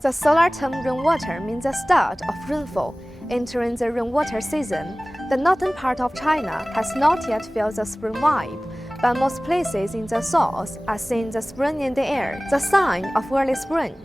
The solar term rainwater means the start of rainfall. Entering the rainwater season, the northern part of China has not yet felt the spring vibe, but most places in the south are seeing the spring in the air, the sign of early spring.